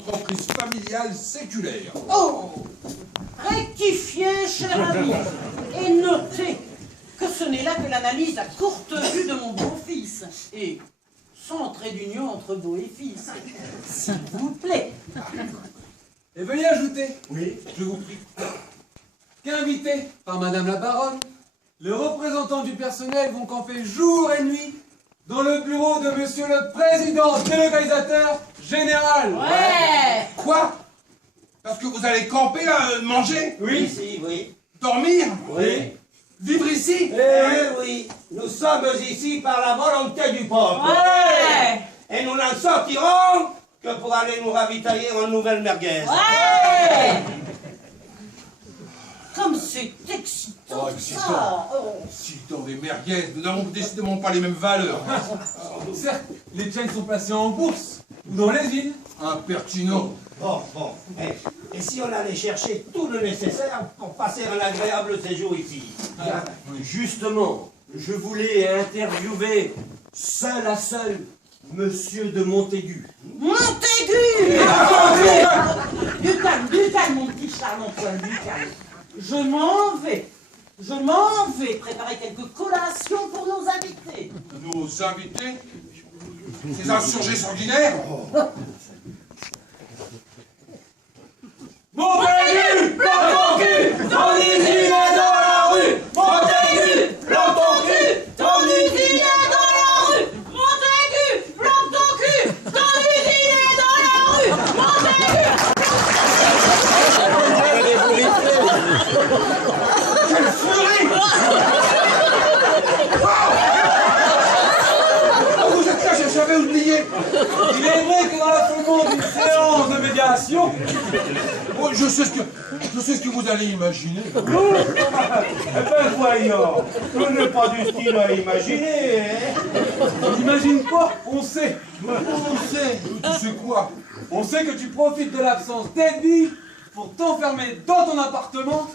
Entreprise familiale séculaire. Oh! Rectifiez, cher ami, et notez que ce n'est là que l'analyse à courte vue de mon beau-fils. Et sans trait d'union entre beau et fils, s'il vous plaît. Et veuillez ajouter, Oui. je vous prie, qu'invités par Madame la Baronne, les représentants du personnel vont camper jour et nuit dans le bureau de Monsieur le Président délocalisateur général. Ouais! Quoi? Parce que vous allez camper là, manger? Oui, si, oui. Dormir? Oui. Vivre ici? Oui. Nous sommes ici par la volonté du peuple. Ouais! Et nous n'en sortirons que pour aller nous ravitailler en nouvelle merguez. Ouais! Comme c'est excitant, Oh, tout excitant. ça! Oh. Si dans des merguez, nous n'avons décidément pas les mêmes valeurs. Certes, les chaînes sont placées en bourse ou dans les villes. Impertinent. Bon. Et si on allait chercher tout le nécessaire pour passer un agréable séjour ici? Justement, je voulais interviewer seul à seul Monsieur de Montaigu. Montaigu! Du calme, mon petit Charles-Antoine, du calme. Je m'en vais préparer quelques collations pour nos invités. Nos invités? Ces insurgés sanguinaires? Montaigu, plante ton cul dans l'usine et dans la rue. Montaigu, plante ton cul dans l'usine et dans la rue. Montaigu, plante ton cul dans l'usine et dans la rue. Montaigu! Quelle furie! Oh, vous êtes là, j'avais oublié. Il est vrai que dans l'affolement d'une séance de médiation, Oh, je sais ce que vous allez imaginer. Eh ben voyons, on n'est pas du style à imaginer. on n'imagine pas, on sait. Tu sais quoi? On sait que tu profites de l'absence d'Edwige pour t'enfermer dans ton appartement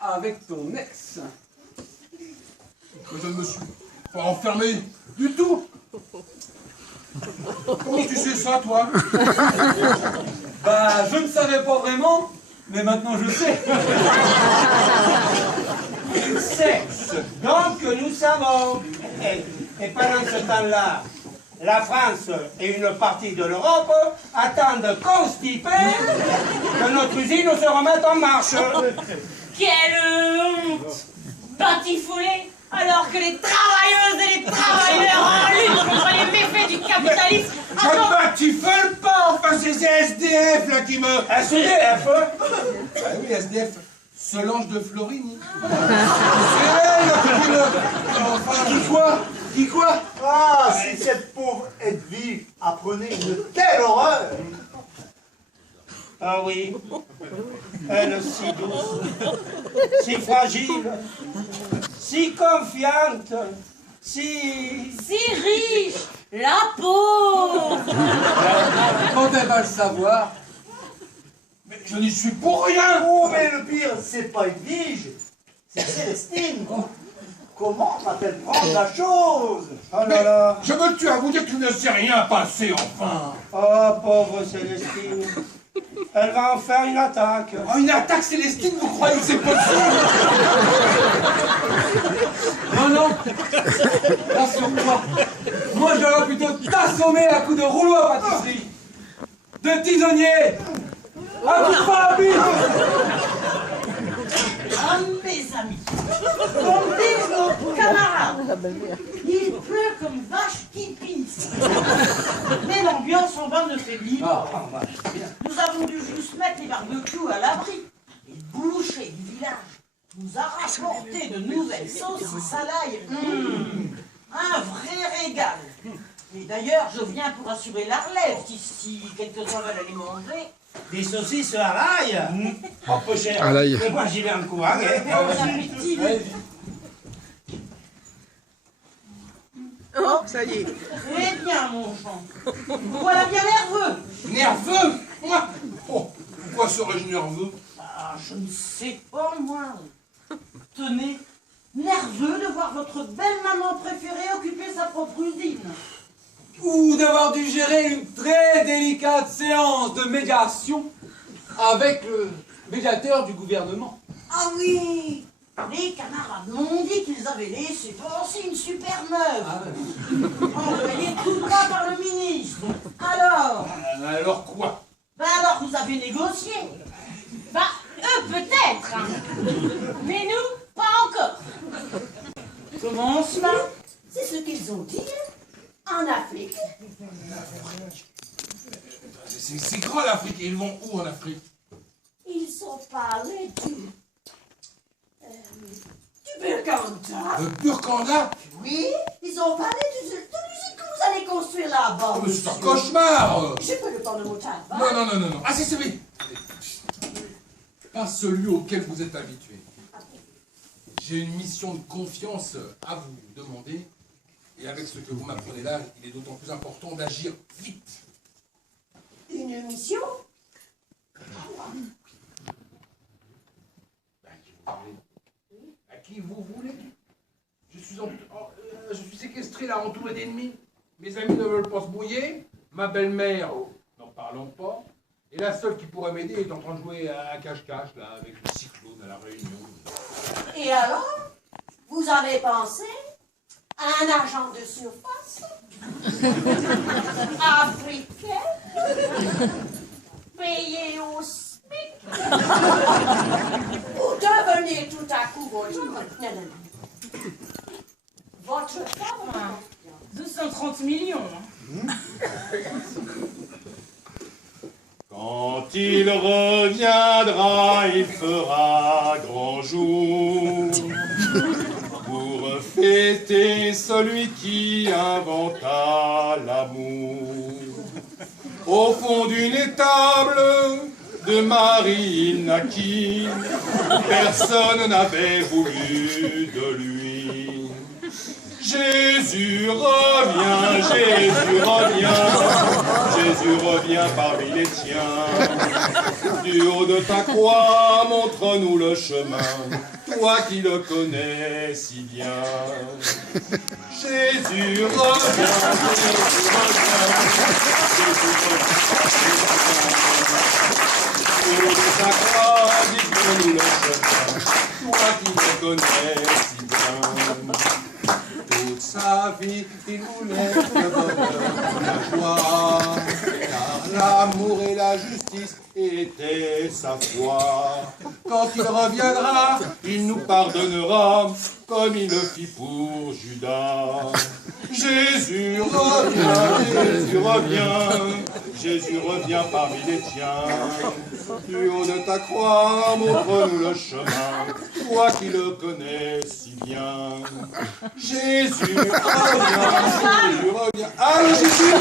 avec ton ex. Que je ne me suis pas enfermé du tout. Comment tu sais ça, toi? Bah, je ne savais pas vraiment, mais maintenant je sais. Tu sais, donc nous savons. Et pendant ce temps-là, la France et une partie de l'Europe attendent constipés que notre usine se remette en marche. Quelle honte! Batifolée alors que les travailleuses et les travailleurs en lutte contre les méfaits du capitalisme Je ne batifole pas, enfin c'est ces SDF là qui me... SDF. Ah oui, SDF, Solange de Florigny. C'est elle là, qui me... Enfin, Qui quoi? Ah, si cette pauvre Edwige apprenait une telle horreur! Ah oui, elle si douce, si fragile, si confiante, si... si riche, la pauvre! Quand elle va le savoir, mais je n'y suis pour rien. Oh, mais le pire, c'est pas Edwige, c'est Célestine! Comment va-t-elle prendre la chose? Oh là là, Je me tue à vous dire qu'il ne s'est rien passé, enfin. oh pauvre Célestine, elle va en faire une attaque. Oh, une attaque Célestine, vous croyez que c'est possible? non, rassure-toi. Moi j'aurais plutôt t'assommer à coups de rouleau à pâtisserie, de tisonnier, à coups de parapluie. Ah, mes amis, comme disent nos camarades, il pleut comme vache qui pisse. Mais l'ambiance en bas ne faiblit pas. Nous avons dû juste mettre les barbecues à l'abri. Et le boucher du village nous a rapporté de nouvelles saucisses à l'ail. Un vrai régal. Et d'ailleurs, je viens pour assurer la relève si quelques-uns veulent aller manger. Des saucisses à l'ail. Oh, peu cher. À l'ail. Mais moi j'y vais en courant. Bon appétit. Oh, ça y est. Eh bien, mon Jean, voilà bien nerveux. Nerveux? Moi? Oh, pourquoi serais-je nerveux? Ah, je ne sais pas, moi. Tenez, nerveux de voir votre belle maman préférée occuper sa propre usine. Que ou d'avoir dû gérer une très délicate séance de médiation avec le médiateur du gouvernement. Ah oui, les camarades m'ont dit qu'ils avaient laissé passer une super meuf. Envoyée tout droit par le ministre. Alors? Alors quoi? Ben alors vous avez négocié. Bah, eux peut-être, hein. Mais nous, pas encore. Comment cela? C'est ce qu'ils ont dit en Afrique. C'est grand l'Afrique. Ils vont où en Afrique? Ils ont parlé du Burkanda. Le Burkanda? Oui, ils ont parlé de l'usine que vous allez construire là-bas. Oh, mais c'est un cauchemar! J'ai pas le temps de mon tabac. Non. Ah si, c'est vrai. Pas celui auquel vous êtes habitué. J'ai une mission de confiance à vous demander. Et avec ce que vous m'apprenez là, il est d'autant plus important d'agir vite. Une mission? À qui vous voulez? Je suis séquestré là, entouré d'ennemis. Mes amis ne veulent pas se brouiller. Ma belle-mère, n'en parlons pas. Et la seule qui pourrait m'aider est en train de jouer à cache-cache là, avec le cyclone à la Réunion. Et alors? Vous avez pensé à un agent de surface? Africain? Payé au SMIC? Pour devenir tout à coup votre... Non. Votre femme? 230 millions. Hein. Quand il reviendra, il fera grand jour pour fêter celui qui inventa l'amour. Au fond d'une étable de Marie naquit, personne n'avait voulu de lui. Jésus revient, Jésus revient, Jésus revient parmi les tiens. Du haut de ta croix, montre-nous le chemin, toi qui le connais si bien. Jésus revient, Jésus revient, Jésus revient. Du haut de ta croix, montre-nous le chemin, toi qui le connais si bien. Toute sa vie, il voulait le bonheur, la joie, car l'amour et la justice étaient sa foi. Quand il reviendra, il nous pardonnera, comme il le fit pour Judas. Jésus revient, Jésus revient, Jésus revient parmi les tiens. Du haut de ta croix, montre-nous le chemin, toi qui le connais si bien. Jésus revient, Jésus revient. Allez, Jésus!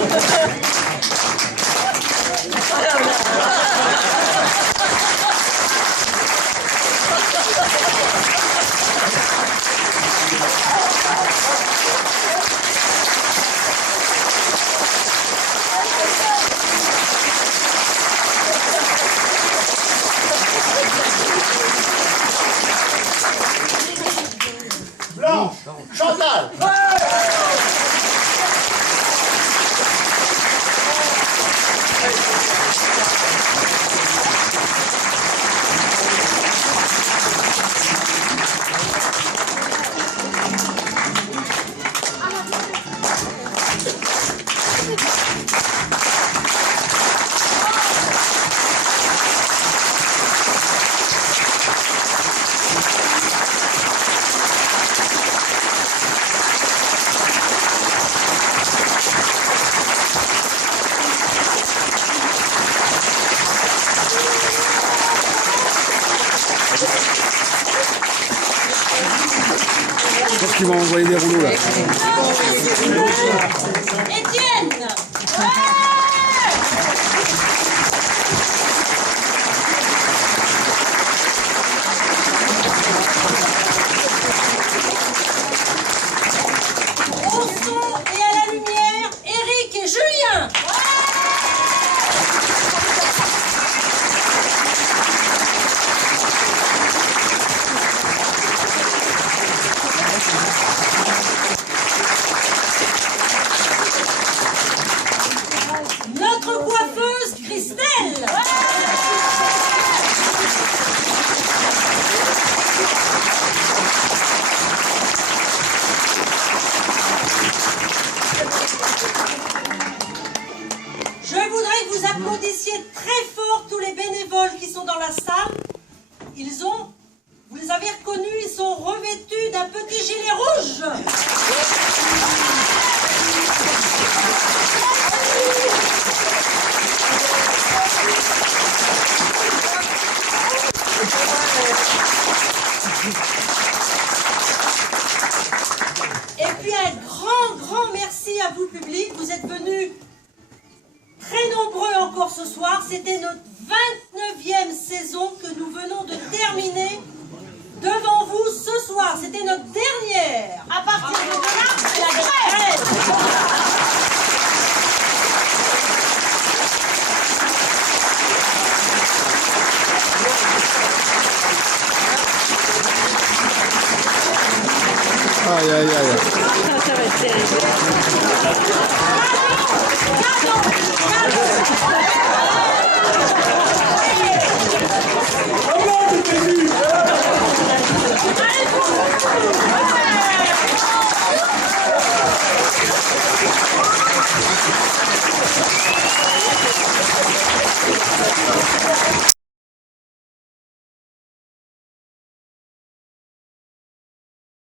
Blanche, Chantal. Je pense qu'ils vont envoyer des rouleaux là. Étienne! Au son et à la lumière, Eric et Julien! sont revêtus d'un petit gilet rouge.